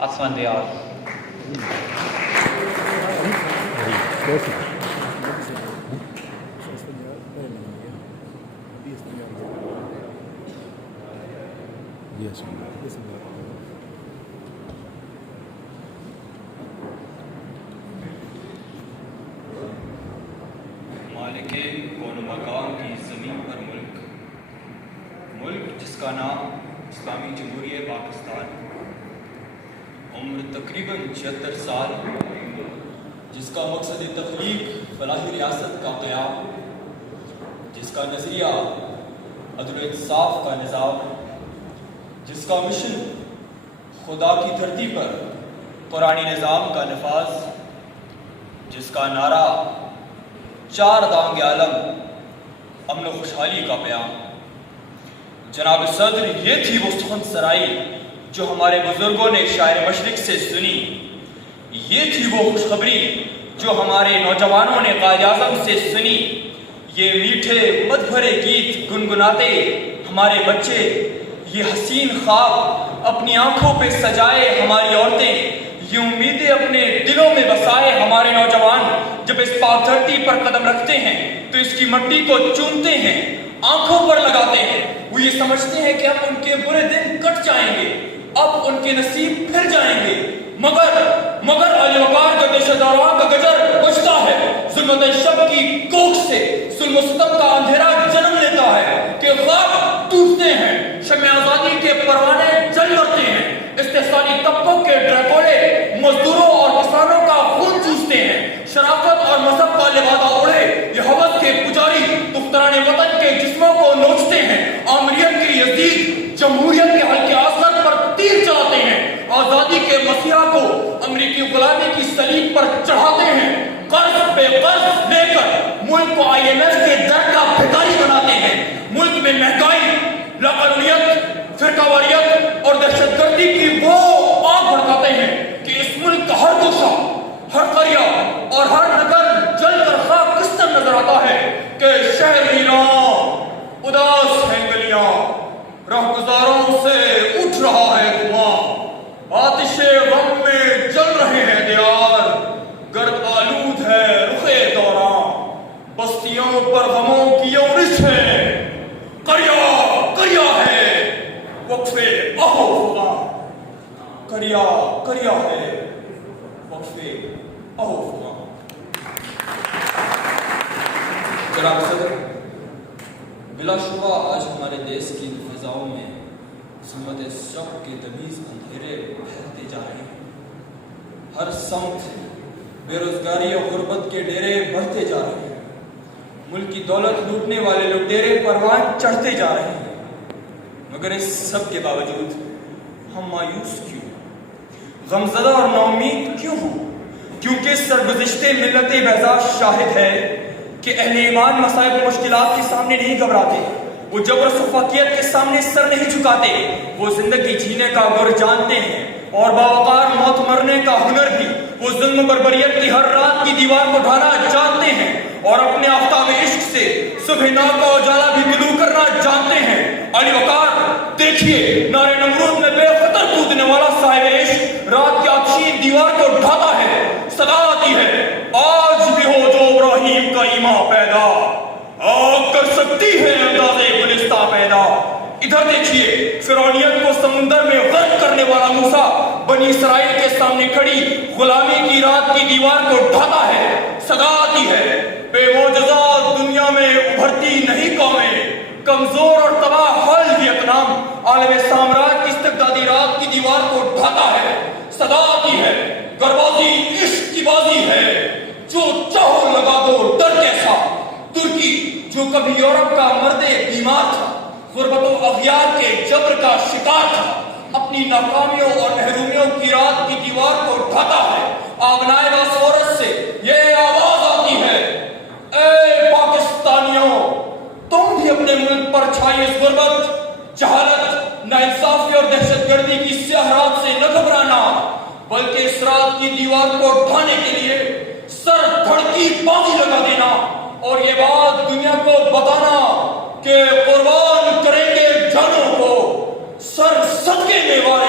Asfandiar. مالک کون مقام کی زمین پر ملک جس کا نام اسلامی جمہوریہ پاکستان، عمر تقریباً 76 سال، جس کا مقصد تخلیق فلاحی ریاست کا قیام، جس کا نظریہ عدل و انصاف کا نظام، جس کا مشن خدا کی دھرتی پر قرآنی نظام کا نفاذ، جس کا نعرہ 4 دانگ عالم امن و خوشحالی کا پیام۔ جناب صدر، یہ تھی وہ سخن سرائی جو ہمارے بزرگوں نے شاعر مشرق سے سنی، یہ تھی وہ خوشخبری جو ہمارے نوجوانوں نے قائد اعظم سے سنی، یہ میٹھے مد بھرے گیت گنگناتے ہمارے بچے، یہ حسین خواب اپنی آنکھوں پہ سجائے ہماری عورتیں، یہ امیدیں اپنے دلوں میں بسائے ہمارے نوجوان جب اس پاک دھرتی پر قدم رکھتے ہیں تو اس کی مٹی کو چومتے ہیں، آنکھوں پر لگاتے ہیں۔ وہ یہ سمجھتے ہیں کہ اب ان کے برے دن کٹ جائیں گے، اب ان کے نصیب پھر جائیں گے، مگر علی وقار جو دہشت گردوں کا گجر بجتا ہے، ظلمت شب کی کوکھ سے ظلم و ستم کا اندھیرا جنم لیتا ہے کہ خواب ٹوٹتے ہیں، شمع آزادی کے پروانے جل اٹھتے ہیں، استحصالی طبقوں کے ڈراکولے مزدوروں اور کسانوں کا خون چوستے ہیں، شرافت اور مذہب کا لبادہ اوڑھے یہ ہوس کے پجاری دختران وطن کے جسموں کو نوچتے ہیں، آمریت کے یزید جمہوریت کے حلقے اصغر پر تیر چلاتے ہیں، آزادی کے مسیحا کو امریکی غلامی کی صلیب پر چڑھاتے ہیں، قرض پہ قرض لے کر ملک کو IMF کے در کا بھکاری بناتے ہیں، ملک میں مہنگائی، لاقانونیت، فرقہ واریت اور دہشت گردی کی وہ آگ بھڑکاتے ہیں کہ اس ملک کا ہر گوشہ، ہر قریہ اور ہر نگر جل کر خاک کس طرح نظر آتا ہے کہ شہر ایران اداس ہیں گلیاں، رہگزاروں سے اٹھ رہا ہے دھواں، آتش غم میں جل رہے ہیں دیار، گرد آلود ہے رخ دوراں، بستیوں پر غموں کی یورش ہے، قریہ ہے وقفے اہو خدا، قریہ ہے وقفے اہو خدا۔ جناب صدر، بلا شبہ آج ہمارے دیش کی فضاؤں میں ظلمت شب کے تمیز اندھیرے پھیلتے جا رہے ہیں، ہر سمت بے روزگاری اور غربت کے ڈیرے بڑھتے جا رہے ہیں، ملک کی دولت لوٹنے والے لٹیرے پروان چڑھتے جا رہے ہیں، مگر اس سب کے باوجود ہم مایوس کیوں، غمزدہ اور ناامید کیوں ہوں؟ کیونکہ سرگزشتے ملت بیضا شاہد ہے کہ اہل ایمان مصائب و مشکلات کے سامنے نہیں گھبراتے، وہ جبر و سفاکیت کے سامنے سر نہیں جھکاتے، وہ زندگی جینے کا گر جانتے ہیں اور باوقار موت مرنے کا ہنر بھی، وہ ظلم بربریت کی ہر رات کی دیوار کو ڈھانا جانتے ہیں اور اپنے آفتاب عشق سے صبح نو کا اجالا بھی طلوع کرنا جانتے ہیں۔ علی وقار دیکھیے، نارے نمرود میں بے خطر کودنے والا صاحب عشق رات کی آتشین دیوار کو ڈھاتا ہے، صدا آتی ہے، آج بھی ہو جو ابراہیم کا ایمان پیدا، آگ کر سکتی ہے انداز گلستہ پیدا۔ ادھر دیکھیے، فرعونیت کو سمندر میں غرق کرنے والا موسیٰ بنی اسرائیل کے سامنے کھڑی غلامی کی رات کی دیوار کو ڈھاتا ہے، صدا آتی ہے، بے معجزہ دنیا میں ابھرتی نہیں قومیں، کمزور اور تباہ حال ویتنام عالم سامراج کی استبدادی رات کی دیوار کو ڈھاتا ہے، صدا آتی ہے، گربازی عشق کی بازی ہے، جو چاہو لگا دو ڈر کیسا، ترکی جو کبھی یورپ کا مرد بیمار تھا، غربت و اغیار کے جبر کا شکار تھا، اپنی ناکامیوں اور محرومیوں کی رات کی دیوار کو ڈھاتا ہے، آبنائے باسورت سے یہ آواز آتی ہے، اے پاکستانیوں، تم بھی اپنے ملک پر چھائی اس غربت، جہالت، ناانصافی اور دہشت گردی کی سیاہ رات سے نہ گھبرانا، بلکہ اس رات کی دیوار کو ڈھانے کے لیے سر دھڑکی بازی لگا دینا اور یہ بات دنیا کو بتانا کہ قربان کریں گے جانوں کو، سر صدقے میں وارث